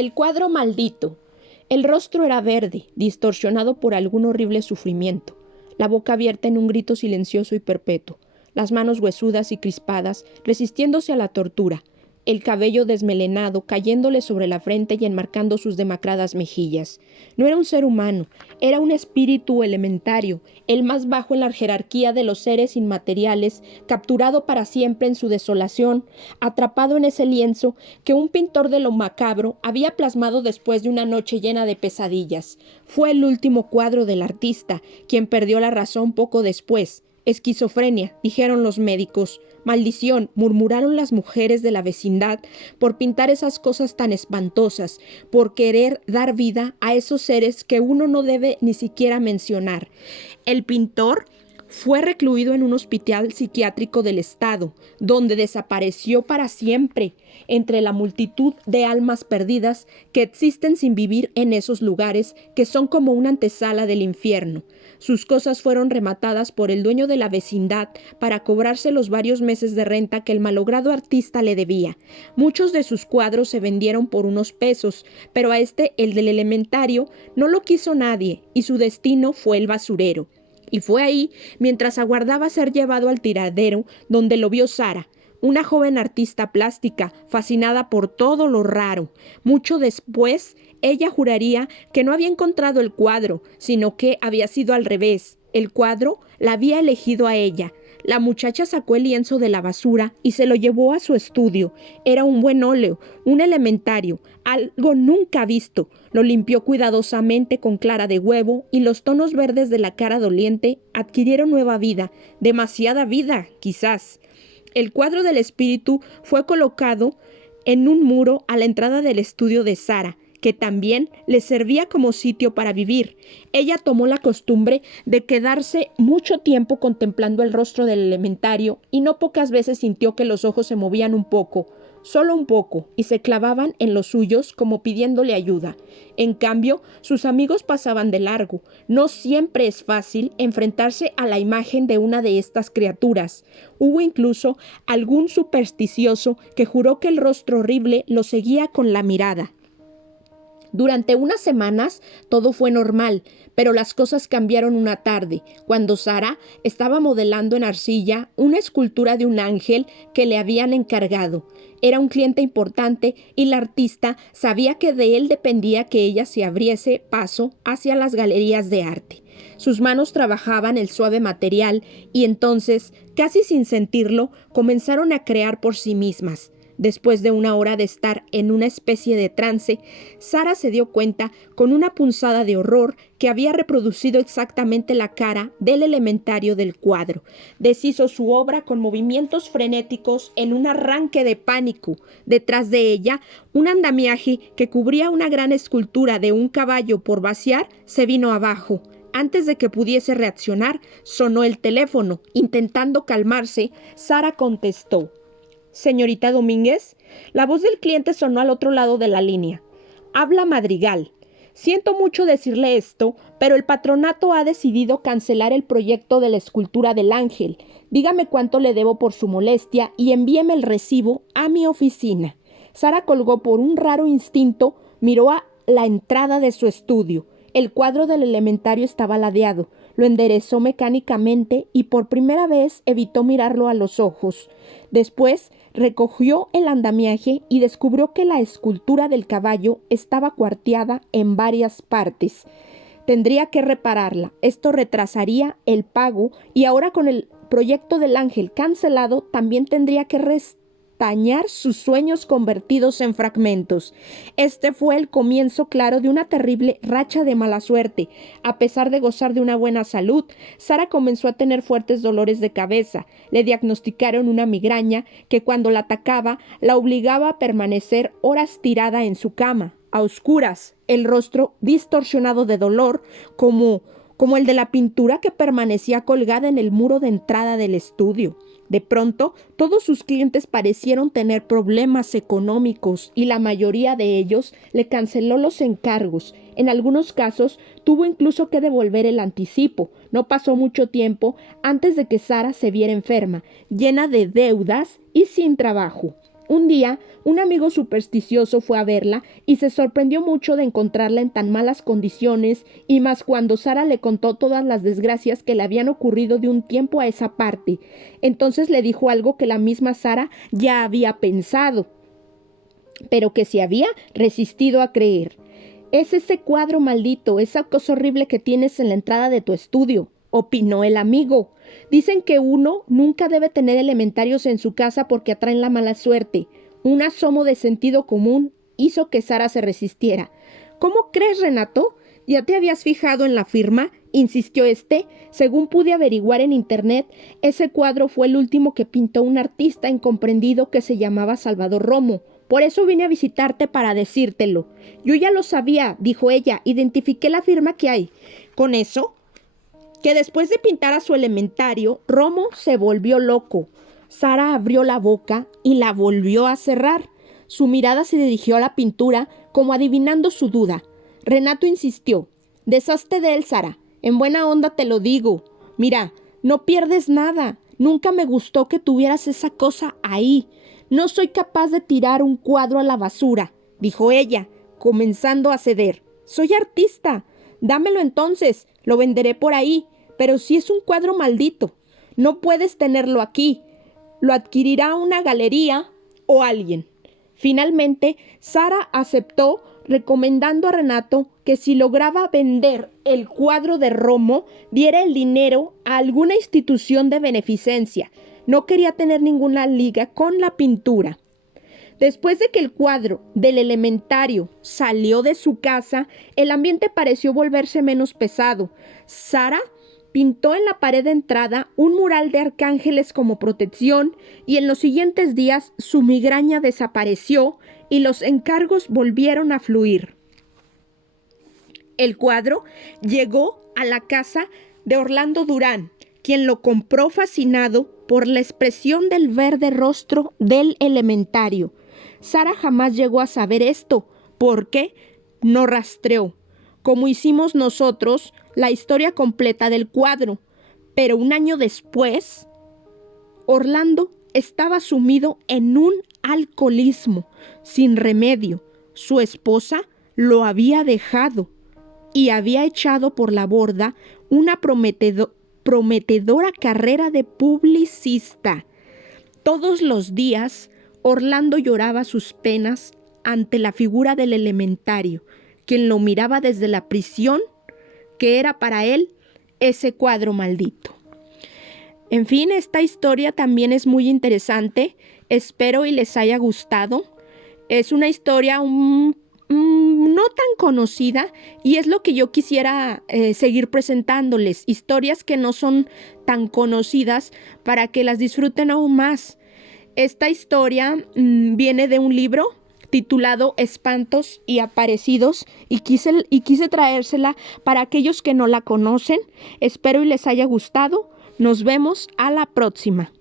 El cuadro maldito. El rostro era verde, distorsionado por algún horrible sufrimiento, la boca abierta en un grito silencioso y perpetuo, las manos huesudas y crispadas, resistiéndose a la tortura, el cabello desmelenado cayéndole sobre la frente y enmarcando sus demacradas mejillas. No era un ser humano, era un espíritu elementario, el más bajo en la jerarquía de los seres inmateriales, capturado para siempre en su desolación, atrapado en ese lienzo que un pintor de lo macabro había plasmado después de una noche llena de pesadillas. Fue el último cuadro del artista, quien perdió la razón poco después. Esquizofrenia, dijeron los médicos. Maldición, murmuraron las mujeres de la vecindad por pintar esas cosas tan espantosas, por querer dar vida a esos seres que uno no debe ni siquiera mencionar. El pintor fue recluido en un hospital psiquiátrico del estado, donde desapareció para siempre entre la multitud de almas perdidas que existen sin vivir en esos lugares que son como una antesala del infierno. Sus cosas fueron rematadas por el dueño de la vecindad para cobrarse los varios meses de renta que el malogrado artista le debía. Muchos de sus cuadros se vendieron por unos pesos, pero a el del elementario, no lo quiso nadie y su destino fue el basurero. Y fue ahí, mientras aguardaba ser llevado al tiradero, donde lo vio Sara, una joven artista plástica, fascinada por todo lo raro. Mucho después, ella juraría que no había encontrado el cuadro, sino que había sido al revés. El cuadro la había elegido a ella. La muchacha sacó el lienzo de la basura y se lo llevó a su estudio. Era un buen óleo, un elementario, algo nunca visto. Lo limpió cuidadosamente con clara de huevo y los tonos verdes de la cara doliente adquirieron nueva vida, demasiada vida, quizás. El cuadro del espíritu fue colocado en un muro a la entrada del estudio de Sara, que también le servía como sitio para vivir. Ella tomó la costumbre de quedarse mucho tiempo contemplando el rostro del elementario y no pocas veces sintió que los ojos se movían un poco, solo un poco, y se clavaban en los suyos como pidiéndole ayuda. En cambio, sus amigos pasaban de largo. No siempre es fácil enfrentarse a la imagen de una de estas criaturas. Hubo incluso algún supersticioso que juró que el rostro horrible lo seguía con la mirada. Durante unas semanas todo fue normal, pero las cosas cambiaron una tarde, cuando Sara estaba modelando en arcilla una escultura de un ángel que le habían encargado. Era un cliente importante y la artista sabía que de él dependía que ella se abriese paso hacia las galerías de arte. Sus manos trabajaban el suave material y entonces, casi sin sentirlo, comenzaron a crear por sí mismas. Después de una hora de estar en una especie de trance, Sara se dio cuenta, con una punzada de horror, que había reproducido exactamente la cara del elementario del cuadro. Deshizo su obra con movimientos frenéticos en un arranque de pánico. Detrás de ella, un andamiaje que cubría una gran escultura de un caballo por vaciar se vino abajo. Antes de que pudiese reaccionar, sonó el teléfono. Intentando calmarse, Sara contestó. «Señorita Domínguez», la voz del cliente sonó al otro lado de la línea. «Habla Madrigal. Siento mucho decirle esto, pero el patronato ha decidido cancelar el proyecto de la escultura del ángel. Dígame cuánto le debo por su molestia y envíeme el recibo a mi oficina». Sara colgó por un raro instinto, miró a la entrada de su estudio. El cuadro del elementario estaba ladeado. Lo enderezó mecánicamente y por primera vez evitó mirarlo a los ojos. Después recogió el andamiaje y descubrió que la escultura del caballo estaba cuarteada en varias partes. Tendría que repararla. Esto retrasaría el pago y ahora con el proyecto del ángel cancelado también tendría que restañar sus sueños convertidos en fragmentos. Este fue el comienzo claro de una terrible racha de mala suerte. A pesar de gozar de una buena salud, Sara comenzó a tener fuertes dolores de cabeza. Le diagnosticaron una migraña que cuando la atacaba la obligaba a permanecer horas tirada en su cama, a oscuras, el rostro distorsionado de dolor, como el de la pintura que permanecía colgada en el muro de entrada del estudio. De pronto, todos sus clientes parecieron tener problemas económicos y la mayoría de ellos le canceló los encargos. En algunos casos, tuvo incluso que devolver el anticipo. No pasó mucho tiempo antes de que Sara se viera enferma, llena de deudas y sin trabajo. Un día, un amigo supersticioso fue a verla y se sorprendió mucho de encontrarla en tan malas condiciones, y más cuando Sara le contó todas las desgracias que le habían ocurrido de un tiempo a esa parte. Entonces le dijo algo que la misma Sara ya había pensado, pero que se había resistido a creer. «Es ese cuadro maldito, esa cosa horrible que tienes en la entrada de tu estudio», opinó el amigo. «Dicen que uno nunca debe tener elementarios en su casa porque atraen la mala suerte». Un asomo de sentido común hizo que Sara se resistiera. «¿Cómo crees, Renato? ¿Ya te habías fijado en la firma?», insistió este. «Según pude averiguar en internet, ese cuadro fue el último que pintó un artista incomprendido que se llamaba Salvador Romo. Por eso vine a visitarte para decírtelo». «Yo ya lo sabía», dijo ella. «Identifiqué la firma que hay». «¿Con eso?». Que después de pintar a su elementario, Romo se volvió loco. Sara abrió la boca y la volvió a cerrar. Su mirada se dirigió a la pintura, como adivinando su duda. Renato insistió. «Deshazte de él, Sara. En buena onda te lo digo. Mira, no pierdes nada. Nunca me gustó que tuvieras esa cosa ahí. No soy capaz de tirar un cuadro a la basura», dijo ella, comenzando a ceder. «Soy artista. Dámelo entonces. Lo venderé por ahí. Pero si es un cuadro maldito, no puedes tenerlo aquí. Lo adquirirá una galería o alguien». Finalmente, Sara aceptó, recomendando a Renato que si lograba vender el cuadro de Romo, diera el dinero a alguna institución de beneficencia. No quería tener ninguna liga con la pintura. Después de que el cuadro del elementario salió de su casa, el ambiente pareció volverse menos pesado. Sara pintó en la pared de entrada un mural de arcángeles como protección, y en los siguientes días su migraña desapareció y los encargos volvieron a fluir. El cuadro llegó a la casa de Orlando Durán, quien lo compró fascinado por la expresión del verde rostro del elementario. Sara jamás llegó a saber esto, porque no rastreó, como hicimos nosotros, la historia completa del cuadro. Pero un año después, Orlando estaba sumido en un alcoholismo sin remedio. Su esposa lo había dejado y había echado por la borda una prometedora carrera de publicista. Todos los días, Orlando lloraba sus penas ante la figura del elementario, quien lo miraba desde la prisión que era para él ese cuadro maldito. En fin, esta historia también es muy interesante. Espero y les haya gustado. Es una historia no tan conocida, y es lo que yo quisiera seguir presentándoles. Historias que no son tan conocidas para que las disfruten aún más. Esta historia viene de un libro titulado Espantos y Aparecidos, y quise traérsela para aquellos que no la conocen. Espero y les haya gustado. Nos vemos a la próxima.